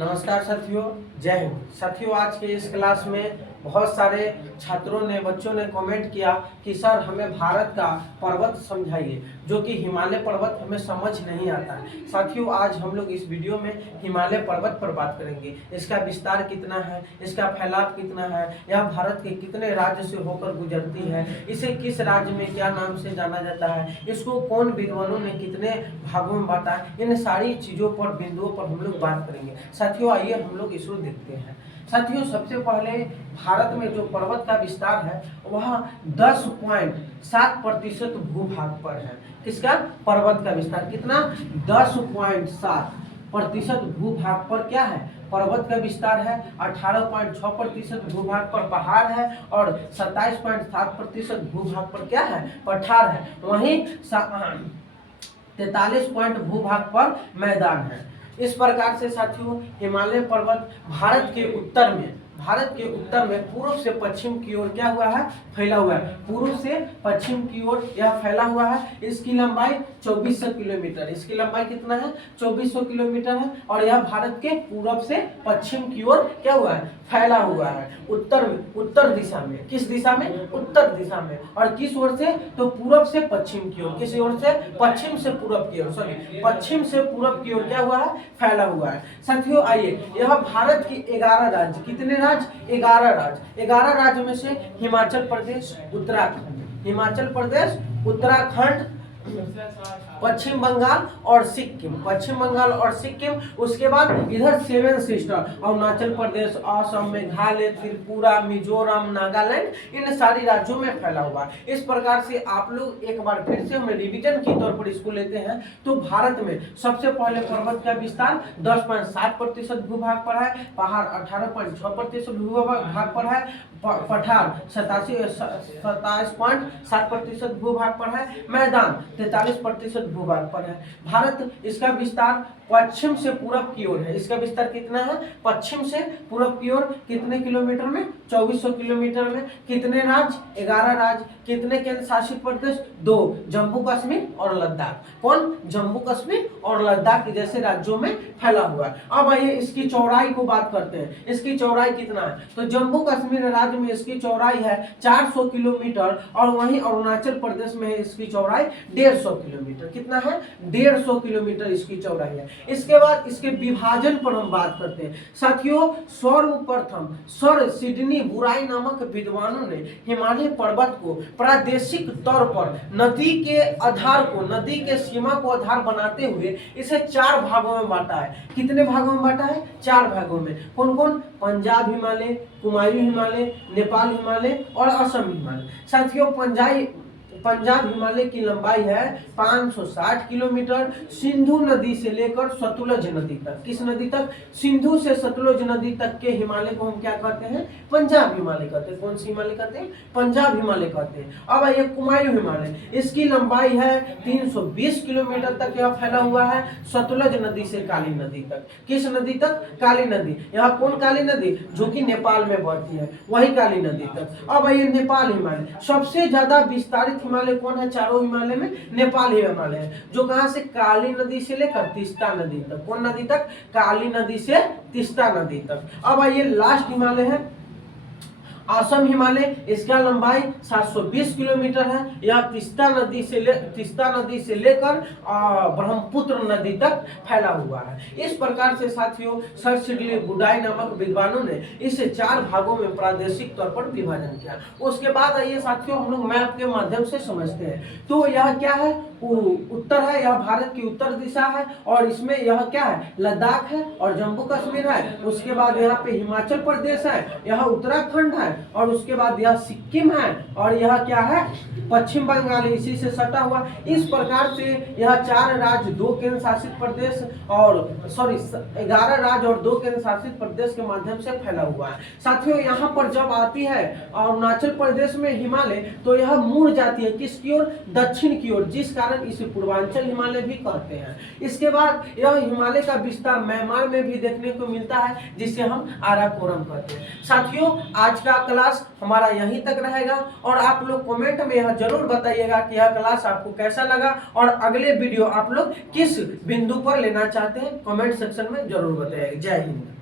नमस्कार साथियों, जय हिंद। साथियों, आज के इस क्लास में बहुत सारे छात्रों ने, बच्चों ने कमेंट किया कि सर हमें भारत का पर्वत समझाइए, जो कि हिमालय पर्वत हमें समझ नहीं आता है। साथियों, आज हम लोग इस वीडियो में हिमालय पर्वत पर बात करेंगे। इसका विस्तार कितना है, इसका फैलाव कितना है, यह भारत के कितने राज्य से होकर गुजरती है, इसे किस राज्य में क्या नाम से जाना जाता है, इसको कौन विद्वानों ने कितने भागों में बांटा, इन सारी चीज़ों पर, बिंदुओं पर हम लोग बात करेंगे। साथियों, आइए हम लोग इसको देखते हैं। साथियों, सबसे पहले भारत में जो पर्वत का विस्तार है वह 10.7% भूभाग पर है। किसका? पर्वत का विस्तार कितना? 10.7% भूभाग पर क्या है? पर्वत का विस्तार है। 18.6% भूभाग पर पहाड़ है और 27.7% भूभाग पर क्या है? पठार है। वहीं 43 भूभाग पर मैदान है। इस प्रकार से साथियों, हिमालय पर्वत भारत के उत्तर में पूर्व से पश्चिम की ओर क्या हुआ है? फैला हुआ है। पूर्व से पश्चिम की ओर यह फैला हुआ है। इसकी लंबाई 2400 किलोमीटर। इसकी लंबाई कितना है? 2400 किलोमीटर है। और यह भारत के पूर्व से पश्चिम की ओर क्या हुआ है? फैला हुआ है। उत्तर दिशा में। किस दिशा में? उत्तर दिशा में। और किस ओर से? तो पूर्व से पश्चिम की ओर। किस ओर से? पश्चिम से पूर्व की ओर, सॉरी, पश्चिम से पूर्व की ओर क्या हुआ है? फैला हुआ है। साथियों, आइए, यह भारत के 11 राज्य, कितने राज्य? 11 राज्य। 11 राज्य में से हिमाचल प्रदेश, उत्तराखंड, पश्चिम बंगाल और सिक्किम, उसके बाद इधर 7 सिस्टर, अरुणाचल प्रदेश, असम, मेघालय, त्रिपुरा, मिजोरम, नागालैंड, इन सारी राज्यों में फैला हुआ है। इस प्रकार से आप लोग एक बार फिर से हम रिवीजन के तौर पर इसको लेते हैं तो भारत में सबसे पहले पर्वत का विस्तार 10.7% भूभाग पर है, पहाड़ 18.6% भूभाग पर है, पठार 27.7% भूभाग पर है, मैदान 43% भूभाग पर है। भारत, इसका विस्तार पश्चिम से पूरब की ओर है। इसका विस्तार कितना है? पश्चिम से पूरब की ओर। कितने किलोमीटर में? 2400 किलोमीटर में। कितने राज्य? 11 राज्य। कितने केंद्र शासित प्रदेश? 2, जम्मू कश्मीर और लद्दाख। कौन? जम्मू कश्मीर और लद्दाख जैसे राज्यों में फैला हुआ है। अब आइए इसकी चौड़ाई को बात करते हैं। इसकी चौड़ाई कितना है? तो जम्मू कश्मीर राज्य में इसकी चौड़ाई है 400 किलोमीटर और वहीं अरुणाचल प्रदेश में इसकी चौड़ाई 150 किलोमीटर। कितना है? 150 किलोमीटर इसकी चौड़ाई है। इसके बाद इसके विभाजन पर हम बात करते हैं। साथियों, सर्वप्रथम सर सिडनी बुराई नामक विद्वानों ने हिमालय पर्वत को प्रादेशिक तौर पर नदी के आधार को, नदी के सीमा को आधार बनाते हुए इसे 4 भागों में बांटा है। कितने भागों में बांटा है? 4 भागों में। कौन कौन? पंजाब हिमालय, कुमायूं हिमालय, नेपाल हिमालय और असम हिमालय। साथियों, पंजाब हिमालय की लंबाई है 560 किलोमीटर, सिंधु नदी से लेकर सतलुज नदी तक। किस नदी तक? सिंधु से सतलुज नदी तक के हिमालय को हम क्या कहते हैं? पंजाब हिमालय कहते हैं। कौन सी हिमालय कहते हैं? पंजाब हिमालय कहते हैं। अब आइए कुमायूं हिमालय, इसकी लंबाई है 320 किलोमीटर तक यह फैला हुआ है, सतलुज नदी से काली नदी तक। किस नदी तक? काली नदी। यहाँ कौन काली नदी? जो कि नेपाल में बहती है, वही काली नदी तक। अब आइए नेपाल हिमालय, सबसे ज्यादा विस्तारित हिमालय कौन है? चारों हिमालय में नेपाल हिमालय है, जो कहां से? काली नदी से लेकर तीस्ता नदी तक। कौन नदी तक? काली नदी से तीस्ता नदी तक। अब आइए लास्ट हिमालय है असम हिमालय, इसका लंबाई 720 किलोमीटर है। यह तीस्ता नदी से लेकर ब्रह्मपुत्र नदी तक फैला हुआ है। इस प्रकार से साथियों, सर सिडनी बुराई नामक विद्वानों ने इसे 4 भागों में प्रादेशिक तौर पर विभाजन किया। उसके बाद आइए साथियों, हम लोग मैप के माध्यम से समझते हैं। तो यह क्या है? उत्तर है, यह भारत की उत्तर दिशा है और इसमें यह क्या है? लद्दाख है और जम्मू कश्मीर है। उसके बाद यहाँ पे हिमाचल प्रदेश है, यह उत्तराखंड है और उसके बाद यह सिक्किम है और यह क्या है? पश्चिम बंगाल, इसी से सटा हुआ। इस प्रकार से यह 4 राज्य, 2 केंद्र शासित प्रदेश और 11 राज्य और 2 केंद्र शासित प्रदेश के माध्यम से फैला हुआ है। साथियों, यहाँ पर जब आती है अरुणाचल प्रदेश में हिमालय, तो यह मुड़ जाती है किसकी ओर? दक्षिण की ओर, जिस कारण कारण इसे पूर्वांचल हिमालय भी कहते हैं। इसके बाद यह हिमालय का विस्तार म्यांमार में भी देखने को मिलता है, जिसे हम आराकोरम कहते हैं। साथियों, आज का क्लास हमारा यहीं तक रहेगा और आप लोग कमेंट में यह जरूर बताइएगा कि यह क्लास आपको कैसा लगा और अगले वीडियो आप लोग किस बिंदु पर लेना चाहते हैं, कमेंट सेक्शन में जरूर बताइएगा। जय हिंद।